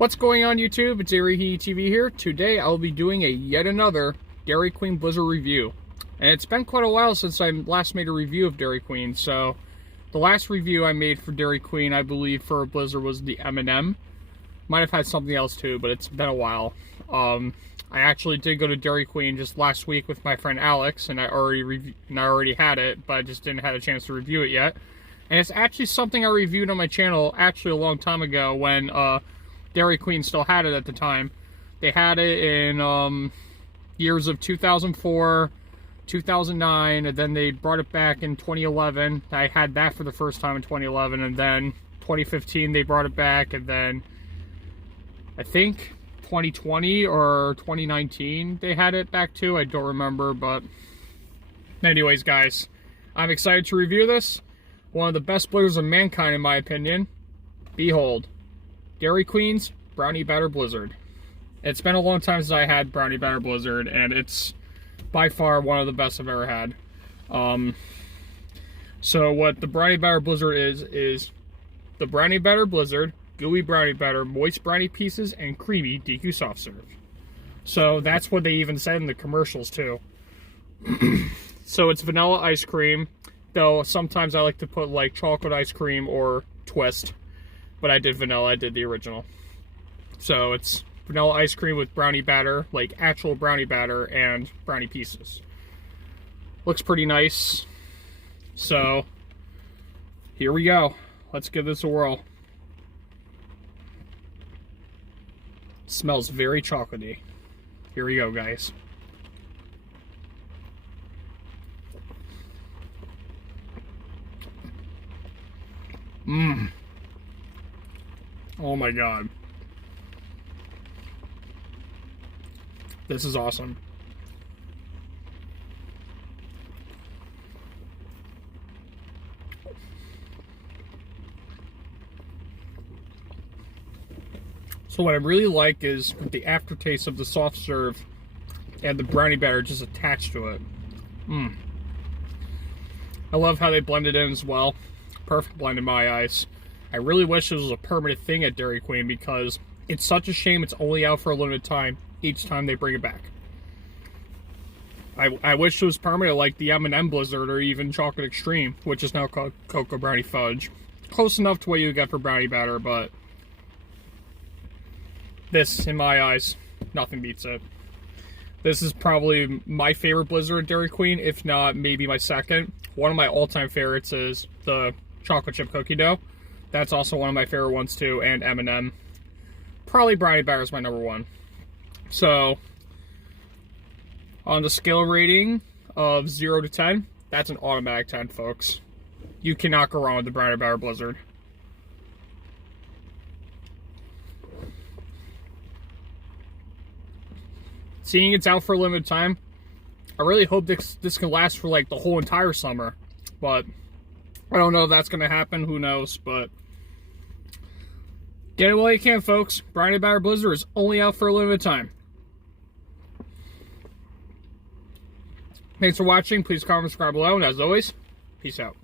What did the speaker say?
What's going on YouTube? It's Dairy TV here. Today I'll be doing yet another Dairy Queen Blizzard review. And it's been quite a while since I last made a review of Dairy Queen. So the last review I made for Dairy Queen, I believe, for a Blizzard was the M&M. Might have had something else too, but it's been a while. I actually did go to Dairy Queen just last week with my friend Alex, and I already had it, but I just didn't have a chance to review it yet. And it's actually something I reviewed on my channel actually a long time ago when Dairy Queen still had it at the time. They had it in years of 2004, 2009, and then they brought it back in 2011. I had that for the first time in 2011, and then 2015 they brought it back, and then I think 2020 or 2019 they had it back too. I don't remember, but anyways, guys, I'm excited to review this. One of the best blizzards of mankind, in my opinion. Behold, Dairy Queen's Brownie Batter Blizzard. It's been a long time since I had Brownie Batter Blizzard, and it's by far one of the best I've ever had. So what the Brownie Batter Blizzard is the Brownie Batter Blizzard, gooey brownie batter, moist brownie pieces, and creamy DQ soft serve. So that's what they even said in the commercials too. So it's vanilla ice cream, though sometimes I like to put like chocolate ice cream or twist. But I did vanilla, I did the original. So it's vanilla ice cream with brownie batter, like actual brownie batter and brownie pieces. Looks pretty nice. So here we go. Let's give this a whirl. Smells very chocolatey. Here we go, guys. Oh my god. This is awesome. So what I really like is the aftertaste of the soft serve and the brownie batter just attached to it. I love how they blend it in as well. Perfect blend in my eyes. I really wish this was a permanent thing at Dairy Queen because it's such a shame it's only out for a limited time each time they bring it back. I wish it was permanent like the M&M Blizzard or even Chocolate Extreme, which is now called Cocoa Brownie Fudge. Close enough to what you get for brownie batter, but this, in my eyes, nothing beats it. This is probably my favorite Blizzard at Dairy Queen, if not maybe my second. One of my all-time favorites is the chocolate chip cookie dough. That's also one of my favorite ones too, and M&M. Probably brownie batter is my number one. So, on the scale rating of 0 to 10, that's an automatic 10, folks. You cannot go wrong with the Brownie Batter Blizzard. Seeing it's out for a limited time, I really hope this can last for like the whole entire summer. But I don't know if that's going to happen. Who knows? But get it while you can, folks. Brownie Batter Blizzard is only out for a limited time. Thanks for watching. Please comment and subscribe below. And as always, peace out.